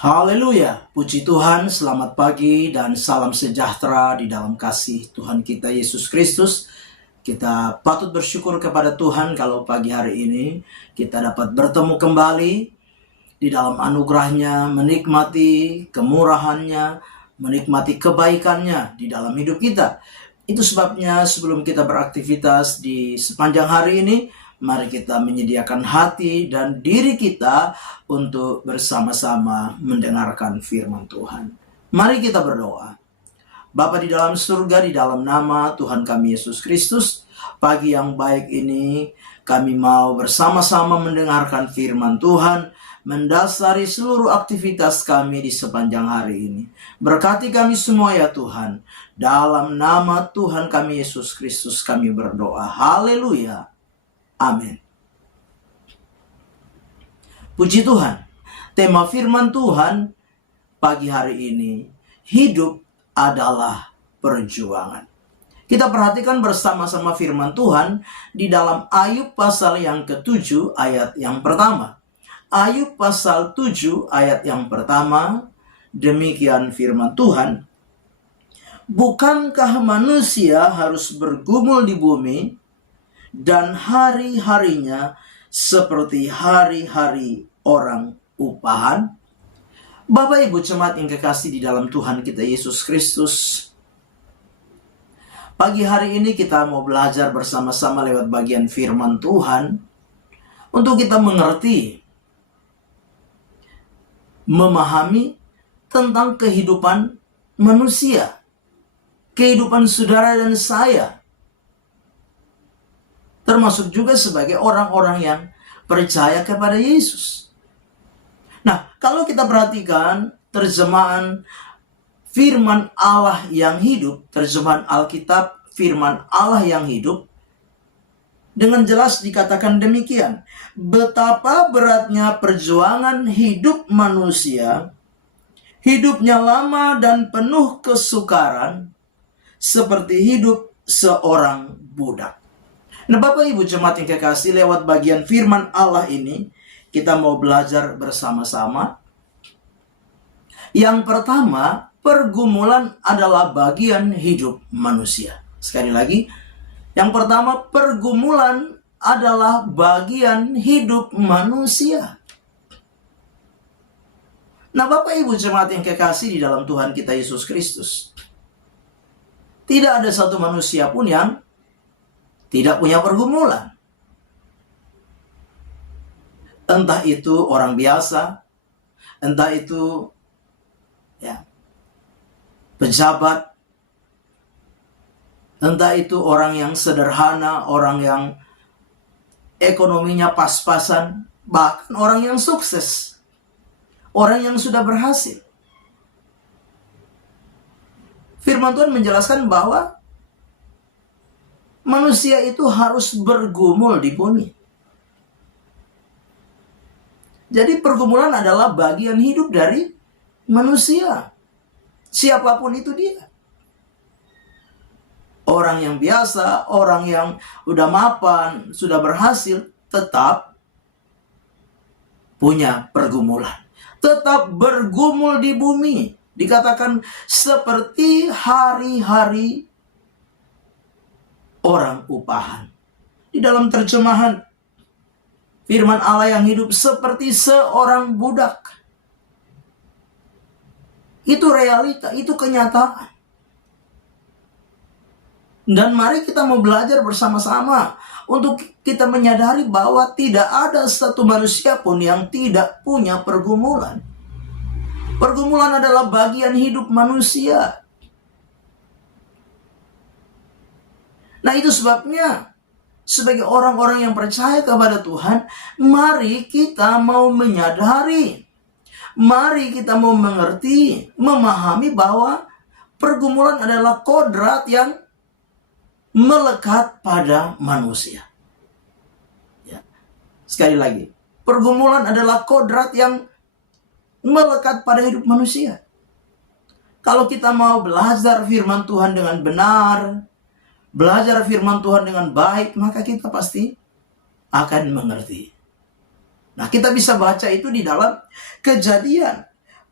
Haleluya, puji Tuhan, selamat pagi dan salam sejahtera di dalam kasih Tuhan kita Yesus Kristus. Kita patut bersyukur kepada Tuhan kalau pagi hari ini kita dapat bertemu kembali di dalam anugerahnya, menikmati kemurahannya, menikmati kebaikannya di dalam hidup kita. Itu sebabnya sebelum kita beraktivitas di sepanjang hari ini, mari kita menyediakan hati dan diri kita untuk bersama-sama mendengarkan firman Tuhan. Mari kita berdoa. Bapa di dalam surga, di dalam nama Tuhan kami Yesus Kristus, pagi yang baik ini kami mau bersama-sama mendengarkan firman Tuhan, mendasari seluruh aktivitas kami di sepanjang hari ini. Berkati kami semua ya Tuhan. Dalam nama Tuhan kami Yesus Kristus kami berdoa. Haleluya. Amin. Puji Tuhan. Tema firman Tuhan pagi hari ini, hidup adalah perjuangan. Kita perhatikan bersama-sama firman Tuhan di dalam Ayub pasal yang ke-7 ayat yang pertama. Ayub pasal 7 ayat yang pertama, demikian firman Tuhan. Bukankah manusia harus bergumul di bumi, dan hari-harinya seperti hari-hari orang upahan? Bapak Ibu jemaat yang kekasih di dalam Tuhan kita Yesus Kristus, pagi hari ini kita mau belajar bersama-sama lewat bagian firman Tuhan untuk kita mengerti, memahami tentang kehidupan manusia, kehidupan saudara dan saya, termasuk juga sebagai orang-orang yang percaya kepada Yesus. Nah, kalau kita perhatikan terjemahan firman Allah yang hidup, terjemahan Alkitab firman Allah yang hidup, dengan jelas dikatakan demikian. Betapa beratnya perjuangan hidup manusia, hidupnya lama dan penuh kesukaran, seperti hidup seorang budak. Nah, Bapak Ibu jemaat yang kekasih, lewat bagian firman Allah ini kita mau belajar bersama-sama. Yang pertama, pergumulan adalah bagian hidup manusia. Sekali lagi, yang pertama, pergumulan adalah bagian hidup manusia. Nah, Bapak Ibu jemaat yang kekasih di dalam Tuhan kita Yesus Kristus, tidak ada satu manusia pun yang tidak punya pergumulan. Entah itu orang biasa, entah itu pejabat, entah itu orang yang sederhana, orang yang ekonominya pas-pasan, bahkan orang yang sukses, orang yang sudah berhasil. Firman Tuhan menjelaskan bahwa manusia itu harus bergumul di bumi. Jadi pergumulan adalah bagian hidup dari manusia. Siapapun itu dia. Orang yang biasa, orang yang udah mapan, sudah berhasil, tetap punya pergumulan. Tetap bergumul di bumi. Dikatakan seperti hari-hari orang upahan. Di dalam terjemahan firman Allah yang hidup, seperti seorang budak. Itu realita, itu kenyataan. Dan mari kita mau belajar bersama-sama untuk kita menyadari bahwa tidak ada satu manusia pun yang tidak punya pergumulan. Pergumulan adalah bagian hidup manusia. Nah, itu sebabnya sebagai orang-orang yang percaya kepada Tuhan, mari kita mau menyadari, mari kita mau mengerti, memahami bahwa pergumulan adalah kodrat yang melekat pada manusia. Ya. Sekali lagi, pergumulan adalah kodrat yang melekat pada hidup manusia. Kalau kita mau belajar firman Tuhan dengan benar, belajar firman Tuhan dengan baik, maka kita pasti akan mengerti. Nah, kita bisa baca itu di dalam Kejadian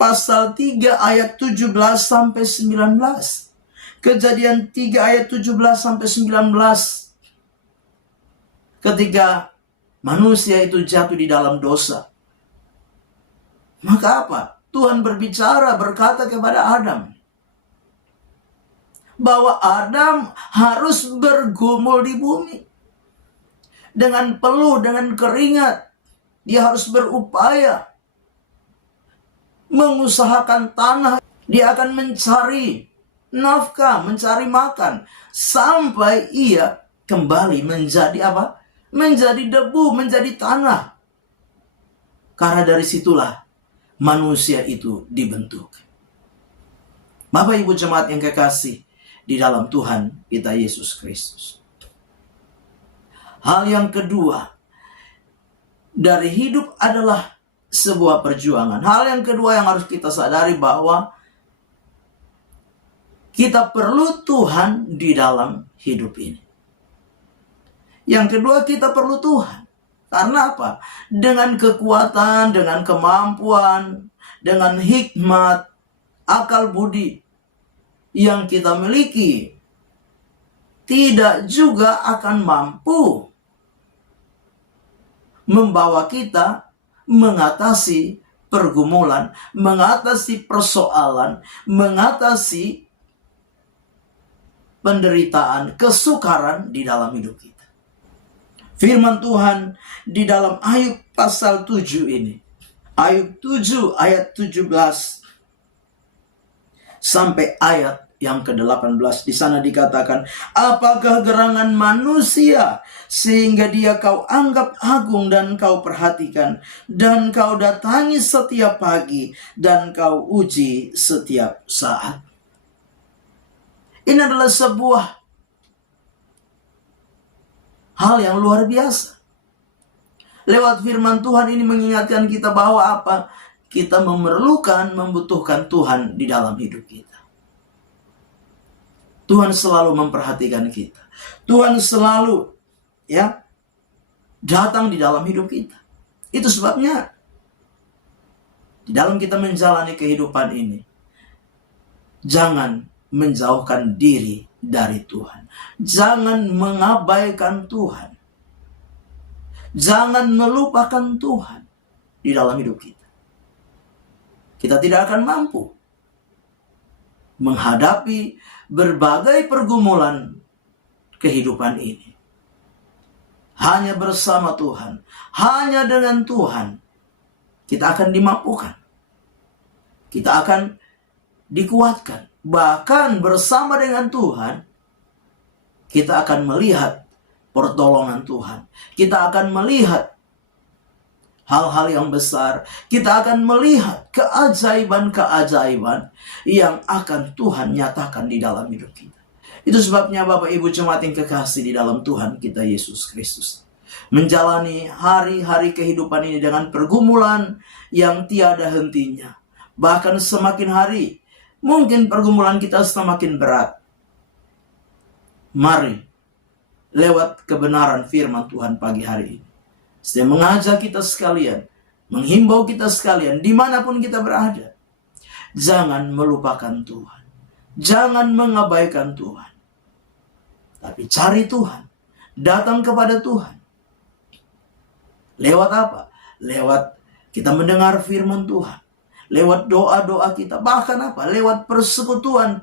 pasal 3 ayat 17 sampai 19. Kejadian 3 ayat 17 sampai 19. Ketika manusia itu jatuh di dalam dosa, maka apa? Tuhan berbicara, berkata kepada Adam bahwa Adam harus bergumul di bumi dengan peluh, dengan keringat. Dia harus berupaya mengusahakan tanah. Dia akan mencari nafkah, mencari makan, sampai ia kembali menjadi apa? Menjadi debu, menjadi tanah. Karena dari situlah manusia itu dibentuk. Bapak Ibu jemaat yang kekasih di dalam Tuhan kita Yesus Kristus. Hal yang kedua dari hidup adalah sebuah perjuangan. Hal yang kedua yang harus kita sadari bahwa kita perlu Tuhan di dalam hidup ini. Yang kedua, kita perlu Tuhan. Karena apa? Dengan kekuatan, dengan kemampuan, dengan hikmat, akal budi yang kita miliki, tidak juga akan mampu membawa kita mengatasi pergumulan, mengatasi persoalan, mengatasi penderitaan, kesukaran di dalam hidup kita. Firman Tuhan di dalam Ayub pasal 7 ini. Ayub 7 ayat 17 sampai ayat yang ke-18. Di sana dikatakan, apakah gerangan manusia sehingga dia kau anggap agung dan kau perhatikan, dan kau datangi setiap pagi, dan kau uji setiap saat. Ini adalah sebuah hal yang luar biasa. Lewat firman Tuhan ini mengingatkan kita bahwa apa? Kita membutuhkan Tuhan di dalam hidup kita. Tuhan selalu memperhatikan kita. Tuhan selalu datang di dalam hidup kita. Itu sebabnya di dalam kita menjalani kehidupan ini, jangan menjauhkan diri dari Tuhan. Jangan mengabaikan Tuhan. Jangan melupakan Tuhan di dalam hidup kita. Kita tidak akan mampu menghadapi berbagai pergumulan kehidupan ini. Hanya bersama Tuhan, hanya dengan Tuhan, kita akan dimampukan. Kita akan dikuatkan. Bahkan bersama dengan Tuhan, kita akan melihat pertolongan Tuhan. Kita akan melihat hal-hal yang besar. Kita akan melihat keajaiban-keajaiban yang akan Tuhan nyatakan di dalam hidup kita. Itu sebabnya Bapak Ibu jemaat yang kekasih di dalam Tuhan kita Yesus Kristus, menjalani hari-hari kehidupan ini dengan pergumulan yang tiada hentinya. Bahkan semakin hari, mungkin pergumulan kita semakin berat. Mari, lewat kebenaran firman Tuhan pagi hari ini, saya mengajak kita sekalian, menghimbau kita sekalian, dimanapun kita berada, jangan melupakan Tuhan. Jangan mengabaikan Tuhan. Tapi cari Tuhan. Datang kepada Tuhan. Lewat apa? Lewat kita mendengar firman Tuhan. Lewat doa-doa kita. Bahkan apa? Lewat persekutuan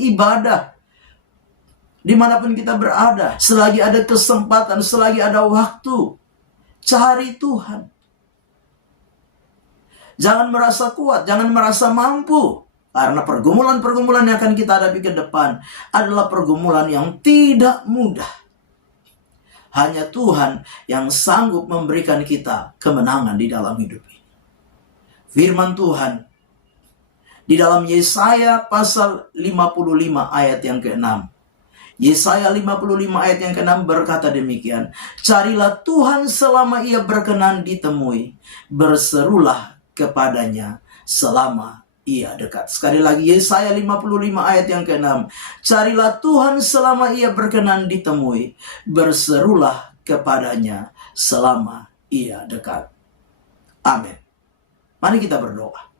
ibadah. Dimanapun kita berada. Selagi ada kesempatan, selagi ada waktu, cari Tuhan. Jangan merasa kuat, jangan merasa mampu. Karena pergumulan-pergumulan yang akan kita hadapi ke depan adalah pergumulan yang tidak mudah. Hanya Tuhan yang sanggup memberikan kita kemenangan di dalam hidup ini. Firman Tuhan di dalam Yesaya pasal 55 ayat yang ke-6. Yesaya 55 ayat yang ke-6 berkata demikian. Carilah Tuhan selama ia berkenan ditemui. Berserulah kepadanya selama ia dekat. Sekali lagi Yesaya 55 ayat yang ke-6. Carilah Tuhan selama ia berkenan ditemui. Berserulah kepadanya selama ia dekat. Amin. Mari kita berdoa.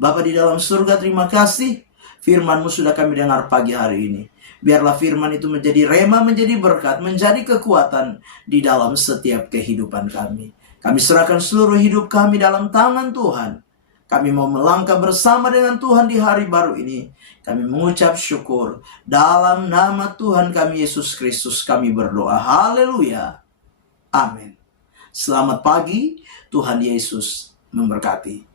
Bapa di dalam surga, terima kasih firman-Mu sudah kami dengar pagi hari ini. Biarlah firman itu menjadi rema, menjadi berkat, menjadi kekuatan di dalam setiap kehidupan kami. Kami serahkan seluruh hidup kami dalam tangan Tuhan. Kami mau melangkah bersama dengan Tuhan di hari baru ini. Kami mengucap syukur. Dalam nama Tuhan kami Yesus Kristus kami berdoa. Haleluya. Amin. Selamat pagi. Tuhan Yesus memberkati.